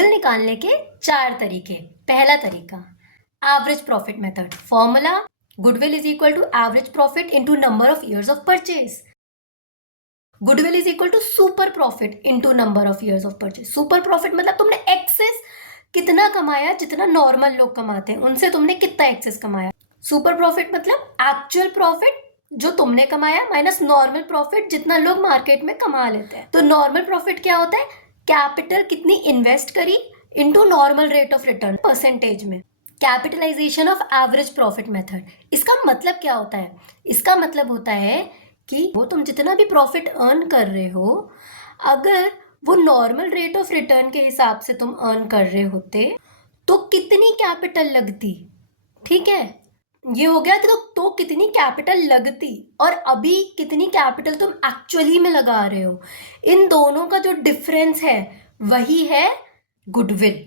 Goodwill निकालने के 4 तरीके। पहला तरीका, average profit method. Formula, goodwill is equal to average profit into number of years of purchase. Goodwill is equal to super profit into number of years of purchase. Super profit मतलब तुमने access कितना कमाया, जितना normal लोग कमाते हैं उनसे तुमने कितना एक्सेस कमाया। सुपर प्रॉफिट मतलब एक्चुअल प्रॉफिट जो तुमने कमाया माइनस नॉर्मल प्रॉफिट जितना लोग मार्केट में कमा लेते हैं। तो नॉर्मल प्रॉफिट क्या होता है? कैपिटल कितनी इन्वेस्ट करी into normal rate of return percentage में। Capitalisation of average profit method, इसका मतलब क्या होता है? इसका मतलब होता है कि वो तुम जितना भी प्रॉफिट अर्न कर रहे हो, अगर वो नॉर्मल रेट ऑफ रिटर्न के हिसाब से तुम अर्न कर रहे होते तो कितनी कैपिटल लगती। ठीक है, ये हो गया कि तो कितनी कैपिटल लगती और अभी कितनी कैपिटल तुम एक्चुअली में लगा रहे हो। इन दोनों का जो डिफरेंस है वही है गुडविल।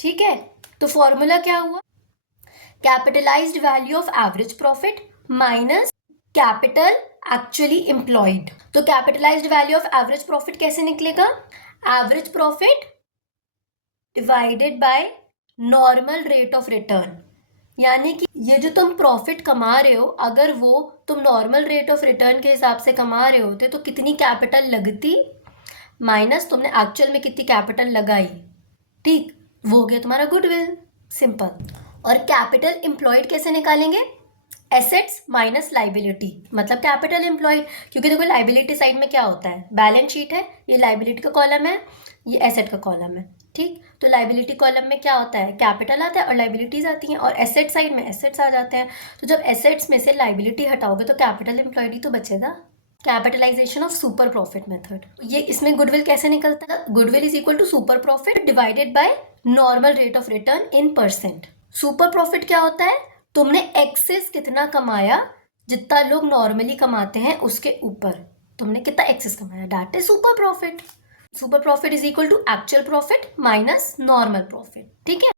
ठीक है, तो फॉर्मूला क्या हुआ? Capitalised value of average profit minus capital actually employed. तो capitalised value of average profit कैसे निकलेगा? Average profit divided by normal rate of return. यानी कि ये जो तुम प्रॉफिट कमा रहे हो, अगर वो तुम नॉर्मल रेट ऑफ रिटर्न के हिसाब से कमा रहे होते तो कितनी कैपिटल लगती माइनस तुमने एक्चुअल में कितनी कैपिटल लगाई। ठीक, वो हो गया तुम्हारा गुडविल। सिंपल। और कैपिटल एम्प्लॉयड कैसे निकालेंगे? एसेट्स माइनस लाइबिलिटी, मतलब कैपिटल एम्प्लॉयड। क्योंकि देखो लाइबिलिटी साइड में क्या होता है, बैलेंस शीट है, ये लाइबिलिटी का कॉलम है, ये एसेट का कॉलम है। ठीक, तो लाइबिलिटी कॉलम में क्या होता है? कैपिटल आता है और लाइबिलिटीज आती हैं, और एसेट साइड में एसेट्स आ जाते हैं। तो जब एसेट्स में से लाइबिलिटी हटाओगे तो कैपिटल एम्प्लॉयड ही तो बचेगा। Capitalization of super profit method, ये इसमें गुडविल कैसे निकलता है? Goodwill is equal to super profit divided by normal rate of return in percent. Super profit क्या होता है? तुमने एक्सेस कितना कमाया, जितना लोग नॉर्मली कमाते हैं उसके ऊपर तुमने कितना एक्सेस कमाया, that is super profit. Super profit is equal to actual profit minus normal profit. ठीक है।